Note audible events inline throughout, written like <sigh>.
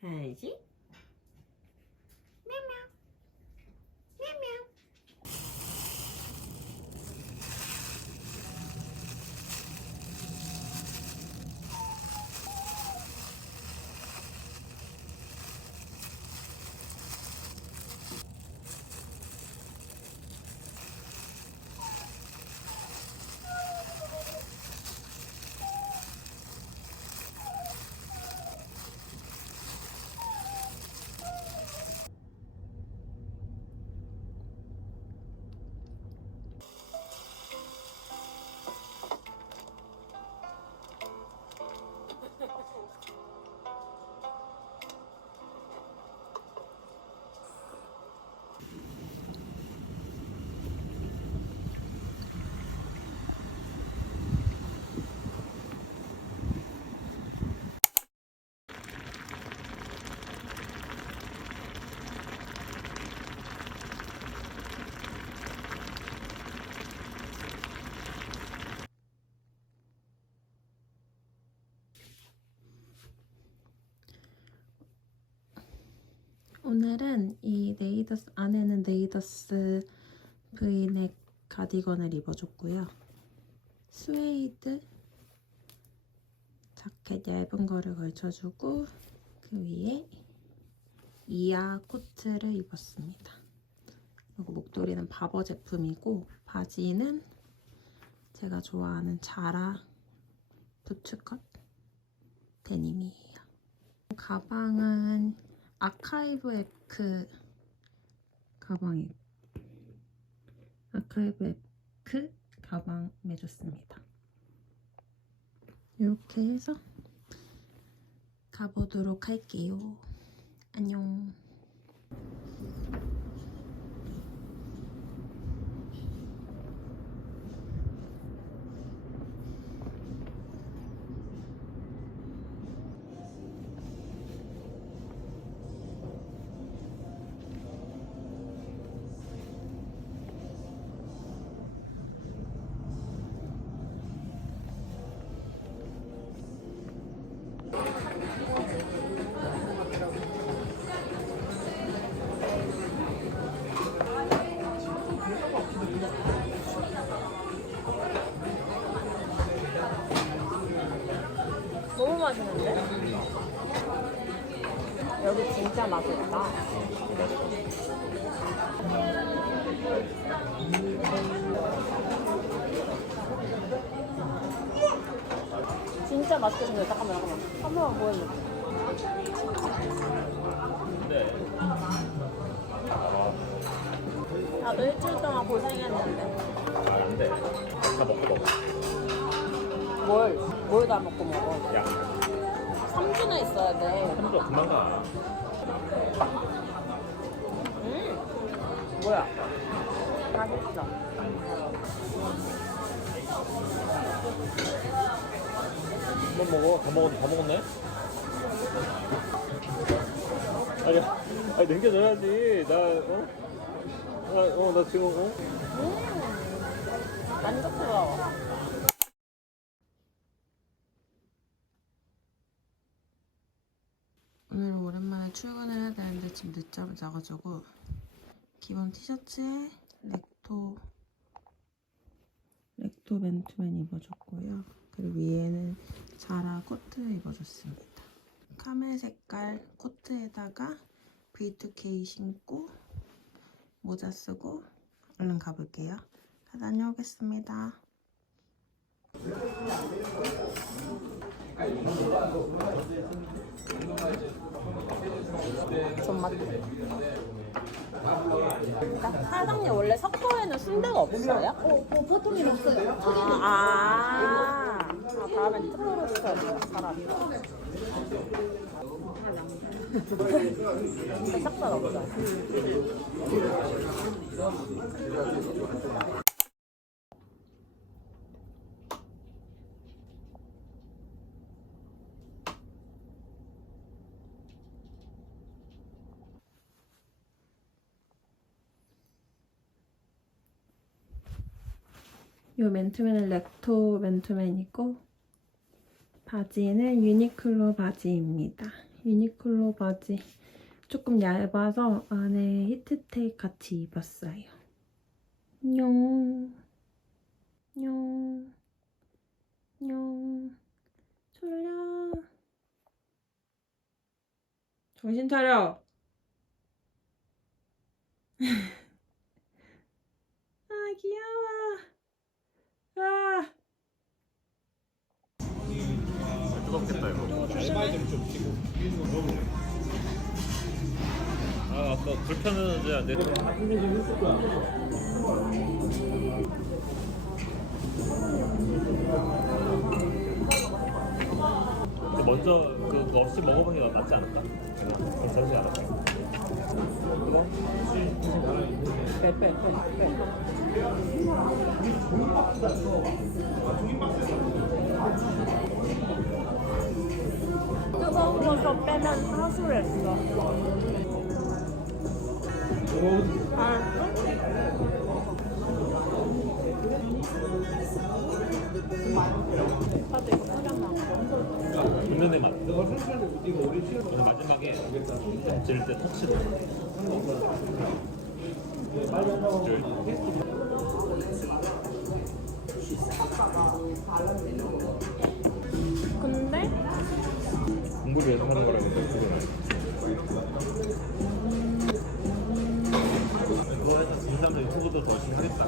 가야지. 오늘은 이 네이더스 안에는 네이더스 브이넥 가디건을 입어줬고요. 스웨이드 자켓 얇은 거를 걸쳐주고 그 위에 이하 코트를 입었습니다. 그리고 목도리는 바버 제품이고 바지는 제가 좋아하는 자라 부츠컷 데님이에요. 가방은 아카이브 에크 가방이 아카이브 에크 가방 매줬습니다. 이렇게 해서 가보도록 할게요. 안녕. 맛있는데? 여기 진짜 맛있다. 진짜 맛있게 생겼다. 잠깐만, 잠깐만. 한 번만 보여줘. 나도 일주일 동안 고생했는데. 아, 안 돼. 다 먹고 먹어. 뭘, 뭘 다 먹고 먹어. 야, 3주나 있어야 돼. 한도 금방 가. 음, 뭐야? 맛있어. 뭐 먹어? 다 먹었, 다 먹었네? 아니, 아니, 남겨줘야지. 나, 어? 나, 어, 나 지금, 어? 음, 만족스러워. 오늘 출근을 해야 되는데 지금 늦잠을 자가지고 기본 티셔츠에 렉토 렉토 맨투맨 입어줬고요. 그리고 위에는 자라 코트 입어줬습니다. 카멜 색깔 코트에다가 V2K 신고 모자 쓰고 얼른 가볼게요. 가 다녀오겠습니다. 존맛. 사장님 원래 석포에는 순대가 없어요? 어, 뭐 보통이 없어요. 아, 아, 아 다음엔 트로로 시켜야 사람이. <laughs> 진짜 삭발 없어. 이 맨투맨은 렉토 맨투맨이고 바지는 유니클로 바지입니다. 유니클로 바지. 조금 얇아서 안에 히트텍 같이 입었어요. 뇽. 뇽. 뇽. 졸려. 정신 차려. <laughs> 아, 귀여워. 아 아까 불편했는데 안 돼. 근데 먼저 그거 없이 먹어보는 게 낫지 않을까? 괜찮지 않을까? 뜨거? 뜨거운 거서 빼면 하수랬어. 아, 나도 이거 마지막에 지를 때 터치로. 근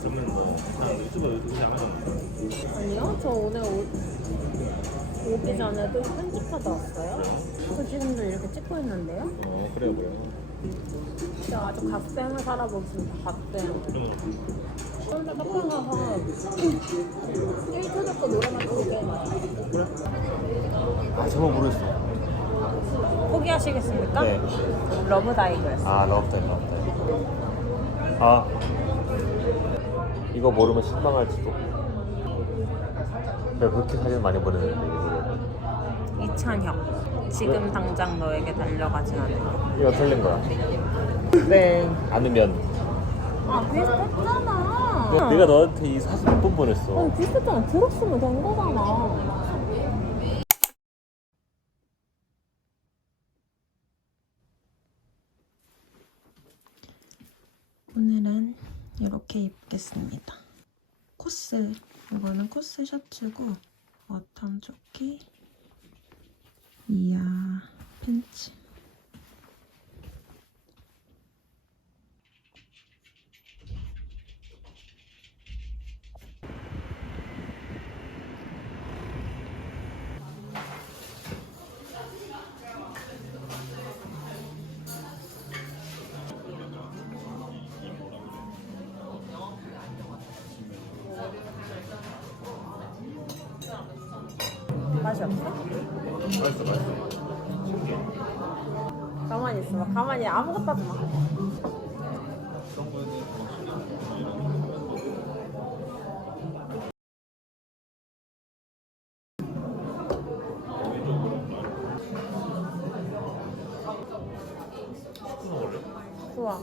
그러면 뭐 그냥 유튜버 유튜브 그냥 거. 아니요, 저 오늘 오, 오기 전에도 편집하다 왔어요. 저 지금도 이렇게 찍고 있는데요. 어 그래요 그래요. 진짜 아주 갓생을 살아보겠습니다. 갓생. 그러면 혼자 카페 가서 스케이트 잡고 노래만 부르게 아 제목 모르겠어. 포기하시겠습니까? 네. 러브 다이그랬어. 아 러브다이 러브다이. 아 이거 모르면 실망할지도. 내가 그렇게 사진 많이 보내는데 이거 이찬혁. 지금 당장 너에게 달려가진 않아. 이거 틀린 거야. 땡 아니면 아 비슷했잖아. 내가, 내가 너한테 이 사진 몇번 보냈어. 아니 비슷했잖아. 들었으면 된 거잖아. 오늘은 이렇게 입겠습니다. 코스. 이거는 코스 셔츠고 워텀 조끼. 이야 팬츠. 맛이 없어? 맛있어 맛있어. 가만히 있어. 가만히 아무것도 하지 마. 좋아.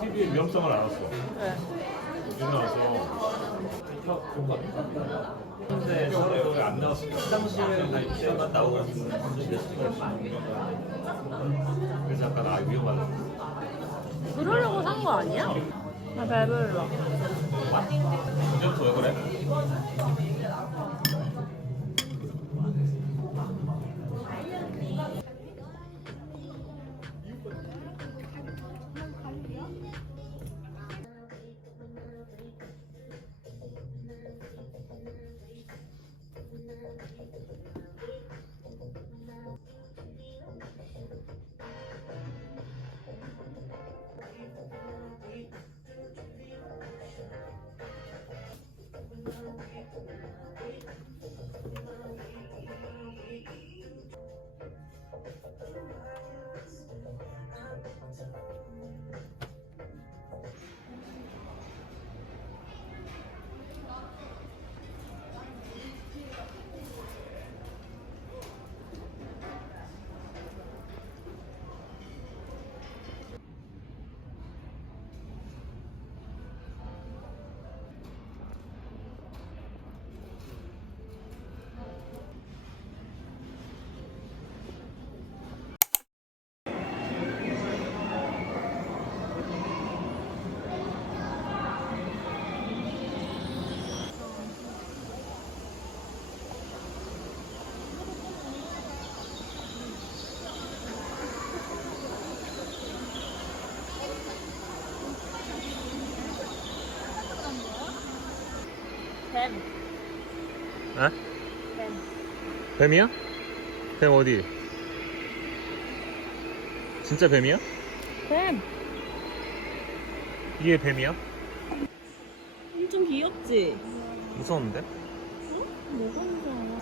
TV의 위험성을 알았어. 네. 여기 나와서 근데 서울에 안 나왔어. 화장실에 갈 때만 나오고 그래서 약간 아 위험하다. 그러려고 산 거 아니야? 나 배불러. 이제부터 왜 그래? 뱀이야? 뱀 어디? 진짜 뱀이야? 뱀! 이게 뱀이야? 엄청 귀엽지? 무서운데? 뭐가 무서워?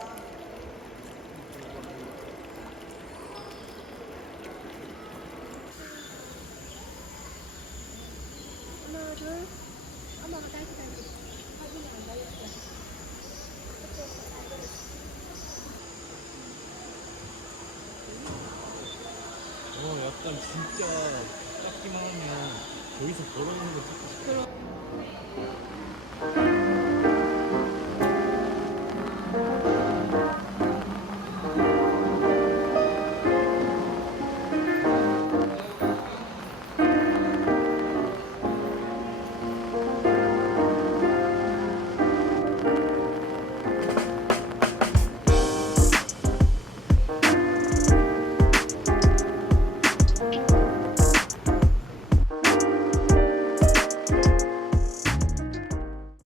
하나, 둘. 엄마가 딸기 딸기. 사진이 안 달렸어. 어 약간 진짜 닦기만 하면 거기서 걸어오는 거 찍고 싶어